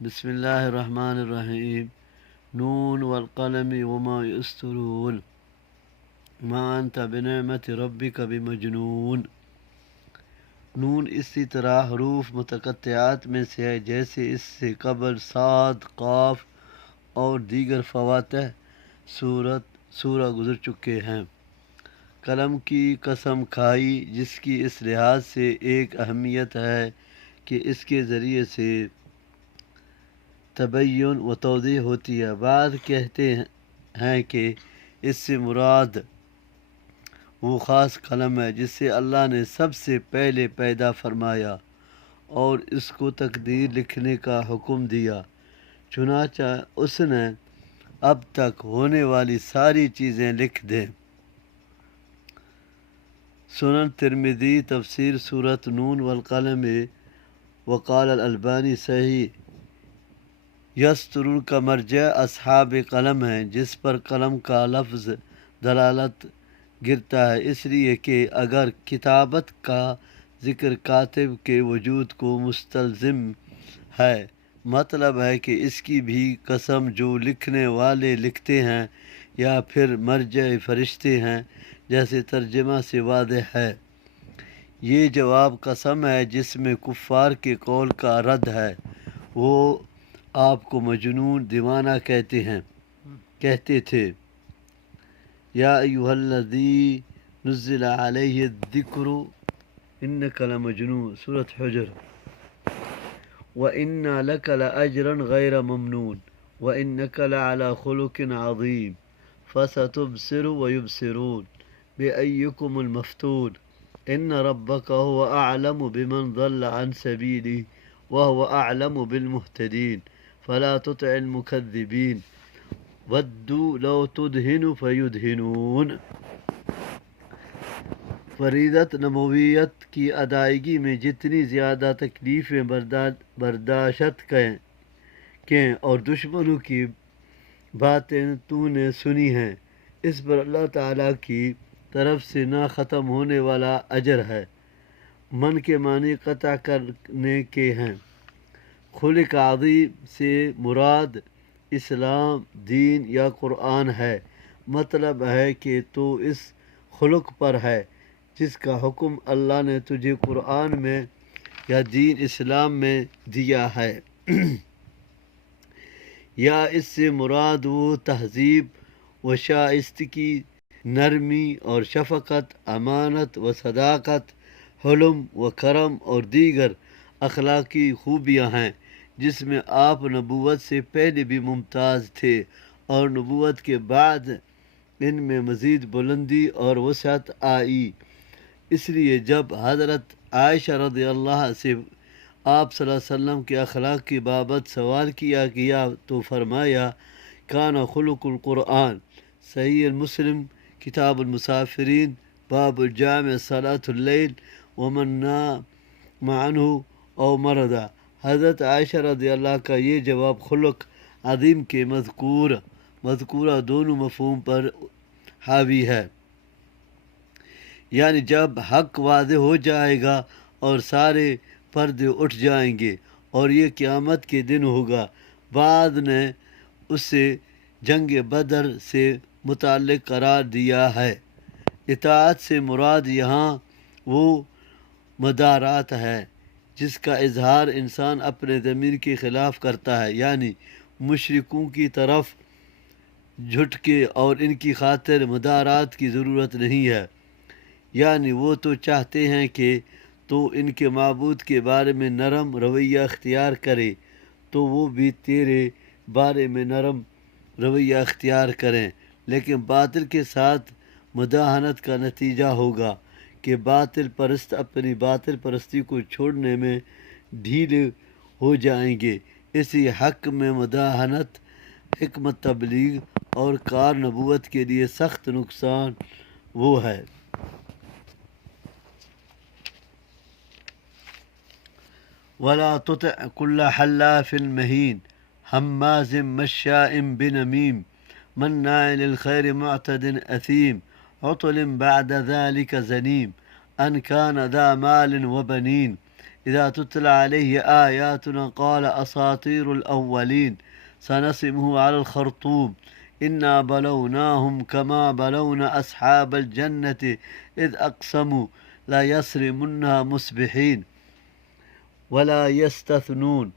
بسم اللہ الرحمن الرحیم نون والقلم وما یسطرون ما انت بنعمت ربک بمجنون۔ نون اسی طرح حروف متقطعات میں سے ہے جیسے اس سے قبل صاد، قاف اور دیگر فواتح سورہ گزر چکے ہیں۔ قلم کی قسم کھائی جس کی اس لحاظ سے ایک اہمیت ہے کہ اس کے ذریعے سے تبین و توضیح ہوتی ہے۔ بعض کہتے ہیں کہ اس سے مراد وہ خاص قلم ہے جس سے اللہ نے سب سے پہلے پیدا فرمایا اور اس کو تقدیر لکھنے کا حکم دیا، چنانچہ اس نے اب تک ہونے والی ساری چیزیں لکھ دیں۔ سنن ترمذی تفسیر سورۃ نون والقلم وقال الالبانی صحیح۔ یسطرون کا مرجع اصحاب قلم ہے جس پر قلم کا لفظ دلالت گرتا ہے، اس لیے کہ اگر کتابت کا ذکر کاتب کے وجود کو مستلزم ہے، مطلب ہے کہ اس کی بھی قسم جو لکھنے والے لکھتے ہیں یا پھر مرجع فرشتے ہیں، جیسے ترجمہ سے واضح ہے۔ یہ جواب قسم ہے جس میں کفار کے قول کا رد ہے۔ وہ آپ کو مجنون، دیوانہ کہتے تھے۔ یا ایھا الذی نزل علیہ الذکر انک لمجنون، سورۃ حجر۔ وَإِنَّ لَكَ لَأَجْرًا غَيْرَ مَمْنُونٍ وَإِنَّكَ لَعَلَىٰ خُلُقٍ عَظِيمٍ فَسَتُبْصِرُ وَيُبْصِرُونَ بِأَيِّكُمُ الْمَفْتُونُ إِنَّ رَبَّكَ هُوَ أَعْلَمُ بِمَنْ ضَلَّ عَنْ سَبِيلِهِ وَهُوَ أَعْلَمُ بِالْمُهْتَدِينَ فَلَا تُطِعِ الْمُكَذِّبِينَ وَدُّوا لَوْ تُدْهِنُ فَيُدْهِنُونَ۔ فریضت نبویت کی ادائیگی میں جتنی زیادہ تکلیفیں برداشت کیں اور دشمنوں کی باتیں تو نے سنی ہیں، اس پر اللہ تعالیٰ کی طرف سے نہ ختم ہونے والا اجر ہے۔ من کے معنی قطع کرنے کے ہیں۔ خلق عظیم سے مراد اسلام، دین یا قرآن ہے۔ مطلب ہے کہ تو اس خلق پر ہے جس کا حکم اللہ نے تجھے قرآن میں یا دین اسلام میں دیا ہے۔ یا اس سے مراد وہ تہذیب و شائستگی، نرمی اور شفقت، امانت و صداقت، حلم و کرم اور دیگر اخلاقی خوبیاں ہیں جس میں آپ نبوت سے پہلے بھی ممتاز تھے اور نبوت کے بعد ان میں مزید بلندی اور وسعت آئی۔ اس لیے جب حضرت عائشہ رضی اللہ سے آپ صلی اللہ علیہ وسلم کے اخلاق کی بابت سوال کیا گیا تو فرمایا کان خلق القرآن۔ صحیح مسلم کتاب المسافرین باب الجامع صلاۃ اللیل ومن نام عنہ او مرض۔ حضرت عائشہ رضی اللہ کا یہ جواب خلق عظیم کے مذکورہ دونوں مفہوم پر حاوی ہے، یعنی جب حق واضح ہو جائے گا اور سارے پردے اٹھ جائیں گے اور یہ قیامت کے دن ہوگا۔ بعد نے اسے جنگ بدر سے متعلق قرار دیا ہے۔ اطاعت سے مراد یہاں وہ مدارات ہے جس کا اظہار انسان اپنے ضمیر کے خلاف کرتا ہے، یعنی مشرکوں کی طرف جھٹ کے اور ان کی خاطر مدارات کی ضرورت نہیں ہے، یعنی وہ تو چاہتے ہیں کہ تو ان کے معبود کے بارے میں نرم رویہ اختیار کرے تو وہ بھی تیرے بارے میں نرم رویہ اختیار کریں، لیکن باطل کے ساتھ مداہنت کا نتیجہ ہوگا کہ باطل پرست اپنی باطل پرستی کو چھوڑنے میں ڈھیلے ہو جائیں گے۔ اسی حق میں مداہنت حکمت تبلیغ اور کار نبوت کے لیے سخت نقصان وہ ہے۔ وَلَا تُطِعْ كُلَّ حَلَّافٍ مَّهِينٍ هَمَّازٍ مَّشَّاءٍ بِنَمِيمٍ مَّنَّاعٍ لِّلْخَيْرِ مُعْتَدٍ أَثِيمٍ عُتُلٍّ بَعْدَ ذَلِكَ زَنِيمٍ أَن كَانَ ذَا مَالٍ وَبَنِينَ إذا تتلى عليه آياتنا قال أساطير الأولين سنسمه على الخرطوم إنا بلوناهم كما بلونا أصحاب الجنة إذ أقسموا لا يصرمنها مصبحين ولا يستثنون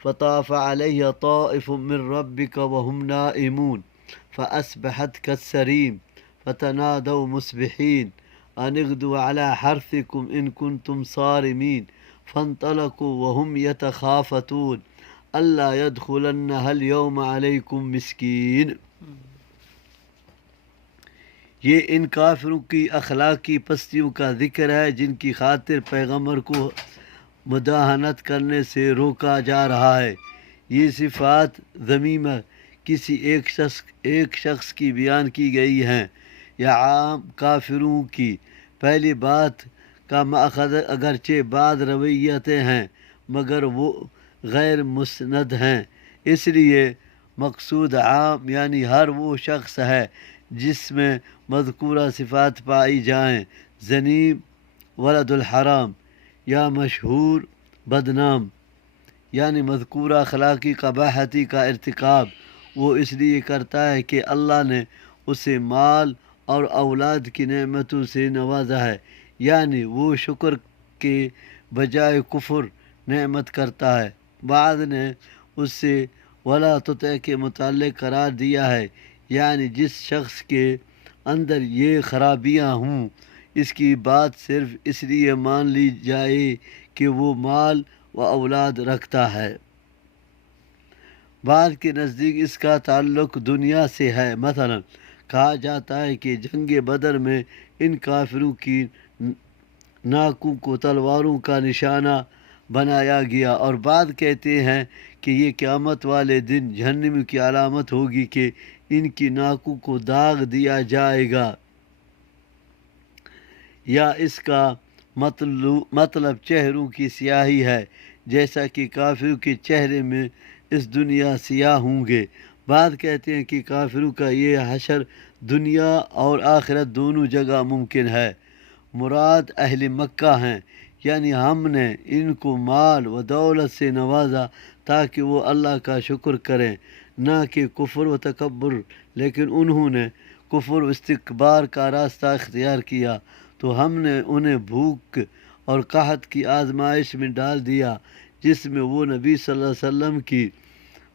فطاف عليه طائف من ربك وهم نائمون فأصبحت كالسريم فتنادوا مصبحين أن اغدوا على حرثكم إن كنتم صارمين فانطلقوا وهم يتخافتون ألا يدخلنها اليوم عليكم مسكين. یہ ان کافروں کی اخلاقی پستیوں کا ذکر ہے جن کی خاطر پیغمبر کو مداہنت کرنے سے روکا جا رہا ہے. یہ صفات ذمیمہ کسی ایک شخص کی بیان کی گئی ہیں یا عام کافروں کی. پہلی بات کا مأخذ اگرچہ بعض رویتیں ہیں مگر وہ غیر مسند ہیں، اس لیے مقصود عام یعنی ہر وہ شخص ہے جس میں مذکورہ صفات پائی جائیں. ذنیب ولد الحرام یا مشہور بدنام یعنی مذکورہ اخلاقی قباحتی کا ارتکاب وہ اس لیے کرتا ہے کہ اللہ نے اسے مال اور اولاد کی نعمتوں سے نوازا ہے، یعنی وہ شکر کے بجائے کفر نعمت کرتا ہے. بعد نے اسے ولا تطع کے متعلق قرار دیا ہے، یعنی جس شخص کے اندر یہ خرابیاں ہوں اس کی بات صرف اس لیے مان لی جائے کہ وہ مال و اولاد رکھتا ہے. بعض کے نزدیک اس کا تعلق دنیا سے ہے. مثلا کہا جاتا ہے کہ جنگ بدر میں ان کافروں کی ناکوں کو تلواروں کا نشانہ بنایا گیا، اور بعض کہتے ہیں کہ یہ قیامت والے دن جہنم کی علامت ہوگی کہ ان کی ناکوں کو داغ دیا جائے گا، یا اس کا مطلب چہروں کی سیاہی ہے جیسا کہ کافروں کے چہرے میں اس دنیا سیاہ ہوں گے. بعض کہتے ہیں کہ کافروں کا یہ حشر دنیا اور آخرت دونوں جگہ ممکن ہے. مراد اہل مکہ ہیں، یعنی ہم نے ان کو مال و دولت سے نوازا تاکہ وہ اللہ کا شکر کریں، نہ کہ کفر و تکبر. لیکن انہوں نے کفر و استکبار کا راستہ اختیار کیا تو ہم نے انہیں بھوک اور قحط کی آزمائش میں ڈال دیا جس میں وہ نبی صلی اللہ علیہ وسلم کی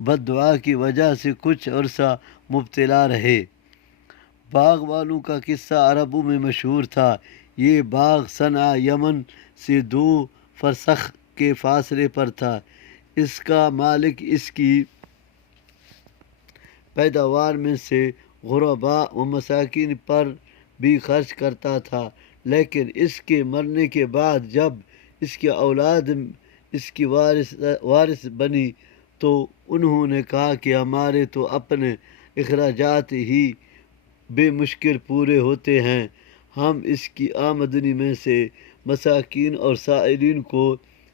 بد دعا کی وجہ سے کچھ عرصہ مبتلا رہے. باغ والوں کا قصہ عربوں میں مشہور تھا. یہ باغ صنعا یمن سے 2 فرسخ کے فاصلے پر تھا. اس کا مالک اس کی پیداوار میں سے غرباء و مساکین پر بھی خرچ کرتا تھا، لیکن اس کے مرنے کے بعد جب اس کی اولاد اس کی وارث بنی تو انہوں نے کہا کہ ہمارے تو اپنے اخراجات ہی بے مشکل پورے ہوتے ہیں، ہم اس کی آمدنی میں سے مساکین اور سائلین کو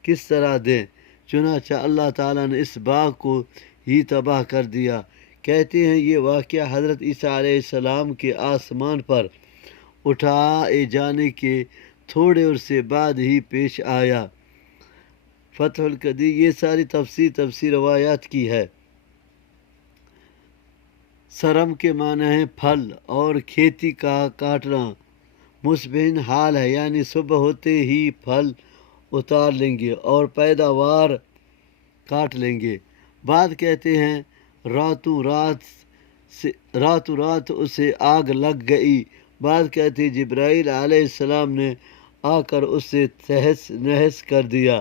کس طرح دیں؟ چنانچہ اللہ تعالیٰ نے اس باغ کو ہی تباہ کر دیا. کہتے ہیں یہ واقعہ حضرت عیسیٰ علیہ السلام کے آسمان پر اٹھائے جانے کے تھوڑے عرصے بعد ہی پیش آیا. فتح القدیر. یہ ساری تفسیر روایات کی ہے. سرم کے معنی ہے پھل اور کھیتی کا کاٹنا. مصبحین حال ہے یعنی صبح ہوتے ہی پھل اتار لیں گے اور پیداوار کاٹ لیں گے. بعد کہتے ہیں راتوں رات اسے آگ لگ گئی. بعد کہتے ہیں جبرائیل علیہ السلام نے آ کر اسے تہس نہس کر دیا،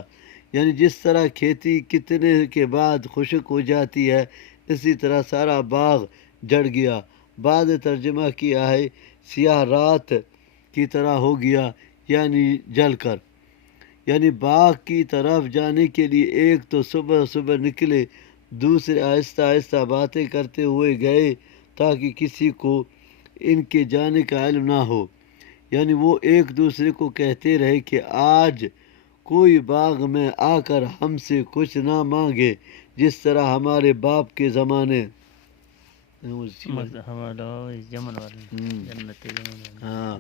یعنی جس طرح کھیتی کتنے کے بعد خشک ہو جاتی ہے اسی طرح سارا باغ جڑ گیا. بعد ترجمہ کیا ہے سیاہ رات کی طرح ہو گیا یعنی جل کر. یعنی باغ کی طرف جانے کے لیے ایک تو صبح نکلے، دوسرے آہستہ آہستہ باتیں کرتے ہوئے گئے تاکہ کسی کو ان کے جانے کا علم نہ ہو. یعنی وہ ایک دوسرے کو کہتے رہے کہ آج کوئی باغ میں آ کر ہم سے کچھ نہ مانگے جس طرح ہمارے باپ کے زمانے. ہاں.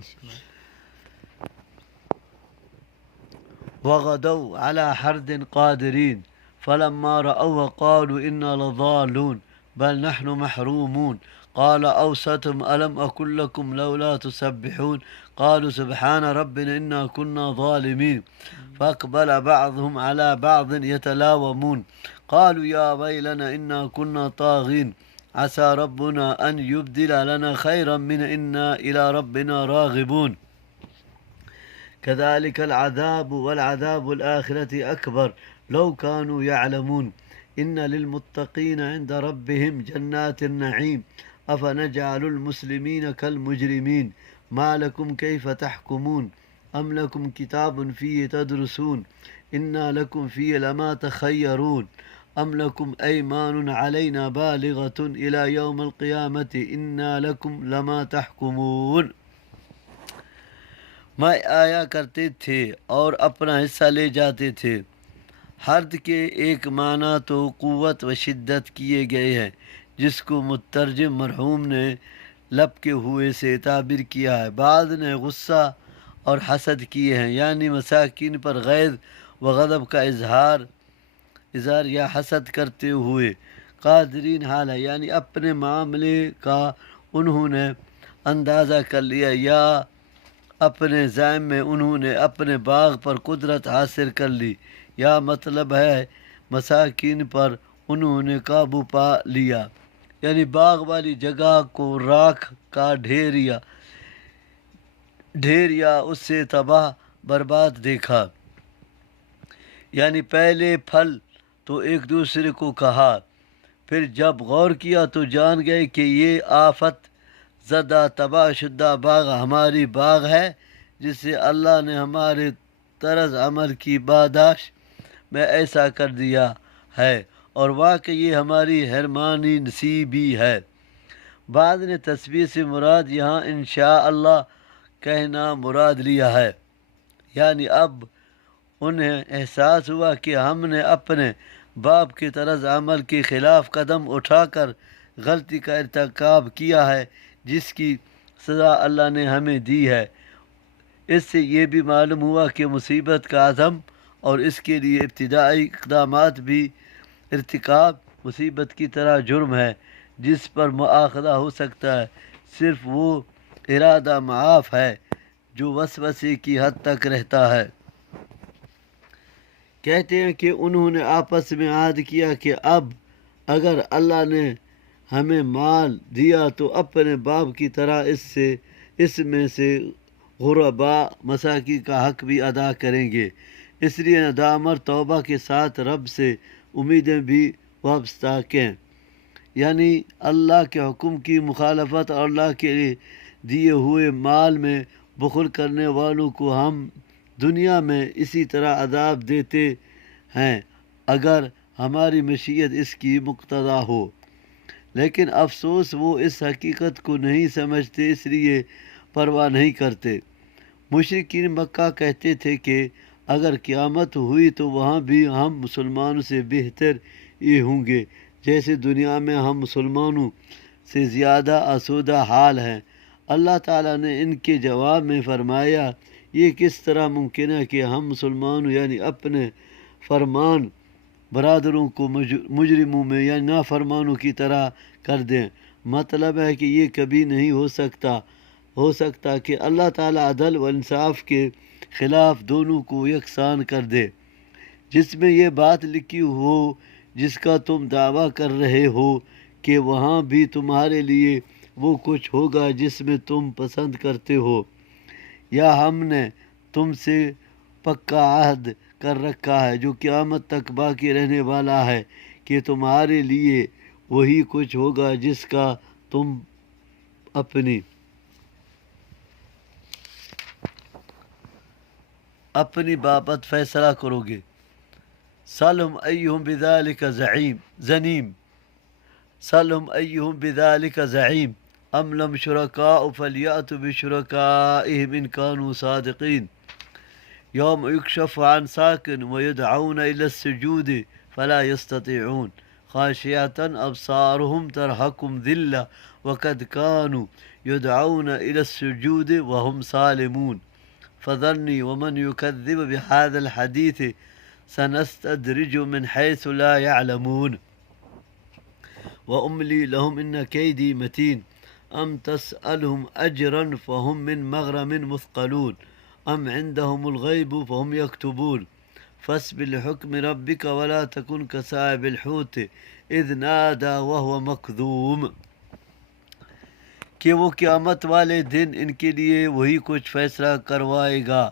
وغدوا على حرد قادرين فلما رأوه قالوا إنا لضالون بل نحن محرومون قال أوسطهم ألم أقل لكم لولا تسبحون قالوا سبحان ربنا إنا كنا ظالمين فأقبل بعضهم على بعض يتلاومون قالوا يا ويلنا إنا كنا طاغين عسى ربنا أن يبدل لنا خيرا من إنا إلى ربنا راغبون كذلك العذاب والعذاب الآخرة أكبر لو كانوا يعلمون إن للمتقين عند ربهم جنات النعيم أفنجعل المسلمين كالمجرمين ما لكم كيف تحكمون أم لكم كتاب فيه تدرسون إنا لكم فيه لما تخيرون أم لكم أيمان علينا بالغة إلى يوم القيامة إنا لكم لما تحكمون. میں آیا کرتے تھے اور اپنا حصہ لے جاتے تھے. حرد کے ایک معنی تو قوت و شدت کیے گئے ہیں جس کو مترجم مرحوم نے لپکے ہوئے سے تعبیر کیا ہے. بعض نے غصہ اور حسد کیے ہیں یعنی مساکین پر غیظ و غضب کا اظہار یا حسد کرتے ہوئے. قادرین حال ہے یعنی اپنے معاملے کا انہوں نے اندازہ کر لیا یا اپنے ذہن میں انہوں نے اپنے باغ پر قدرت حاصل کر لی یا مطلب ہے مساکین پر انہوں نے قابو پا لیا یعنی باغ والی جگہ کو راکھ کا ڈھیر یا اس سے تباہ برباد دیکھا. یعنی پہلے پھل تو ایک دوسرے کو کہا پھر جب غور کیا تو جان گئے کہ یہ آفت زدہ تباہ شدہ باغ ہماری باغ ہے جس سے اللہ نے ہمارے طرز عمل کی پاداش میں ایسا کر دیا ہے اور واقعی یہ ہماری حرمانی نصیبی ہے. بعد نے تسبیح سے مراد یہاں انشاء اللہ کہنا مراد لیا ہے یعنی اب انہیں احساس ہوا کہ ہم نے اپنے باپ کے طرز عمل کے خلاف قدم اٹھا کر غلطی کا ارتکاب کیا ہے جس کی سزا اللہ نے ہمیں دی ہے. اس سے یہ بھی معلوم ہوا کہ مصیبت کا عزم اور اس کے لیے ابتدائی اقدامات بھی ارتکاب مصیبت کی طرح جرم ہے جس پر مؤاخذہ ہو سکتا ہے. صرف وہ ارادہ معاف ہے جو وسوسے کی حد تک رہتا ہے. کہتے ہیں کہ انہوں نے آپس میں عہد کیا کہ اب اگر اللہ نے ہمیں مال دیا تو اپنے باپ کی طرح اس میں سے غربا مساکین کا حق بھی ادا کریں گے. اس لیے ندامت توبہ کے ساتھ رب سے امیدیں بھی وابستہ کیں یعنی اللہ کے حکم کی مخالفت اور اللہ کے دیے ہوئے مال میں بخل کرنے والوں کو ہم دنیا میں اسی طرح عذاب دیتے ہیں اگر ہماری مشیت اس کی مقتضا ہو. لیکن افسوس وہ اس حقیقت کو نہیں سمجھتے اس لیے پرواہ نہیں کرتے. مشرکین مکہ کہتے تھے کہ اگر قیامت ہوئی تو وہاں بھی ہم مسلمانوں سے بہتر یہ ہوں گے جیسے دنیا میں ہم مسلمانوں سے زیادہ آسودہ حال ہیں. اللہ تعالیٰ نے ان کے جواب میں فرمایا یہ کس طرح ممکن ہے کہ ہم مسلمانوں یعنی اپنے فرمان برادروں کو مجرموں میں یا نافرمانوں کی طرح کر دیں. مطلب ہے کہ یہ کبھی نہیں ہو سکتا کہ اللہ تعالیٰ عدل و انصاف کے خلاف دونوں کو یکساں کر دے. جس میں یہ بات لکھی ہو جس کا تم دعویٰ کر رہے ہو کہ وہاں بھی تمہارے لیے وہ کچھ ہوگا جس میں تم پسند کرتے ہو یا ہم نے تم سے پکا عہد کر رکھا ہے جو قیامت تک باقی رہنے والا ہے کہ تمہارے لیے وہی کچھ ہوگا جس کا تم اپنی بابت فیصلہ کرو گے. سلم ایہم بذالک زنیم سلم ایہم بذالک زعیم ام لم شرکاء فلیأتوا بشرکائہم ان کانوا صادقین. یوم یکشف عن ساق ویدعون الی السجود فلا یستطیعون خاشعۃ ابصارهم ترہقہم ذلہ وقد کانوا یدعون الی السجود وهم سالمون فذرني ومن يكذب بهذا الحديث سنستدرج من حيث لا يعلمون وأملي لهم إن كيدي متين أم تسألهم أجرا فهم من مغرم مثقلون أم عندهم الغيب فهم يكتبون فاصبر لحكم ربك ولا تكن كصاحب الحوت إذ نادى وهو مكذوم کہ وہ قیامت والے دن ان کے لیے وہی کچھ فیصلہ کروائے گا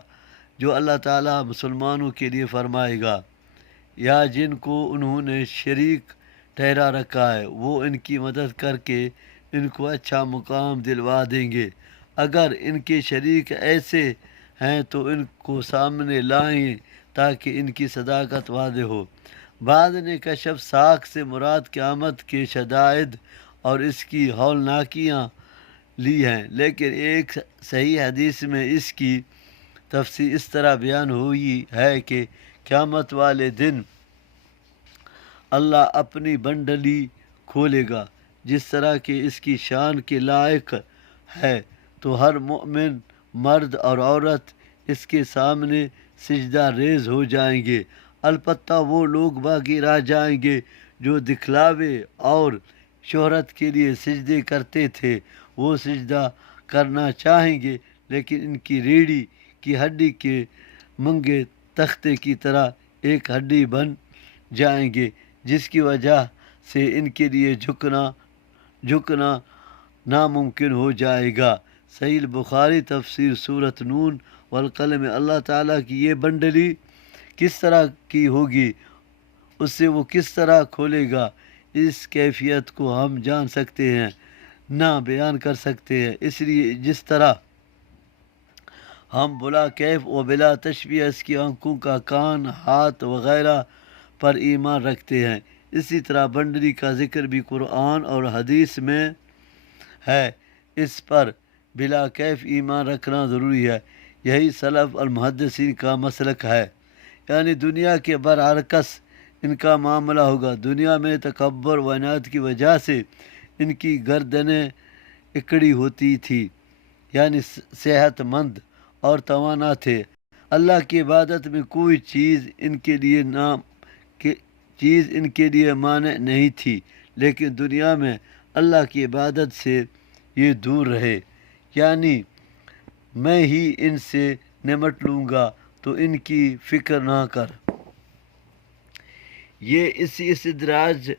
جو اللہ تعالیٰ مسلمانوں کے لیے فرمائے گا، یا جن کو انہوں نے شریک ٹھہرا رکھا ہے وہ ان کی مدد کر کے ان کو اچھا مقام دلوا دیں گے۔ اگر ان کے شریک ایسے ہیں تو ان کو سامنے لائیں تاکہ ان کی صداقت واضح ہو۔ بعض نے کشف ساق سے مراد قیامت کے شدائد اور اس کی ہولناکیاں لی ہیں، لیکن ایک صحیح حدیث میں اس کی تفسیر اس طرح بیان ہوئی ہے کہ قیامت والے دن اللہ اپنی بنڈلی کھولے گا جس طرح کہ اس کی شان کے لائق ہے، تو ہر مومن مرد اور عورت اس کے سامنے سجدہ ریز ہو جائیں گے، البتہ وہ لوگ باقی رہ جائیں گے جو دکھلاوے اور شہرت کے لیے سجدے کرتے تھے، وہ سجدہ کرنا چاہیں گے لیکن ان کی ریڑھی کی ہڈی کے منگے تختے کی طرح ایک ہڈی بن جائیں گے، جس کی وجہ سے ان کے لیے جھکنا ناممکن ہو جائے گا۔ صحیح البخاری تفسیر سورۃ نون والقلم میں اللہ تعالیٰ کی یہ بنڈلی کس طرح کی ہوگی، اس سے وہ کس طرح کھولے گا، اس کیفیت کو ہم جان سکتے ہیں نہ بیان کر سکتے ہیں، اس لیے جس طرح ہم بلا کیف و بلا تشبیہ اس کی آنکھوں کا کان، ہاتھ وغیرہ پر ایمان رکھتے ہیں، اسی طرح بنڈلی کا ذکر بھی قرآن اور حدیث میں ہے، اس پر بلا کیف ایمان رکھنا ضروری ہے۔ یہی سلف المحدثین کا مسلک ہے، یعنی دنیا کے برعکس ان کا معاملہ ہوگا۔ دنیا میں تکبر و عناد کی وجہ سے ان کی گردنیں اکڑی ہوتی تھی، یعنی صحت مند اور توانا تھے، اللہ کی عبادت میں کوئی چیز ان کے لیے مانع نہیں تھی، لیکن دنیا میں اللہ کی عبادت سے یہ دور رہے، یعنی میں ہی ان سے نمٹ لوں گا تو ان کی فکر نہ کر۔ یہ اسی استدراج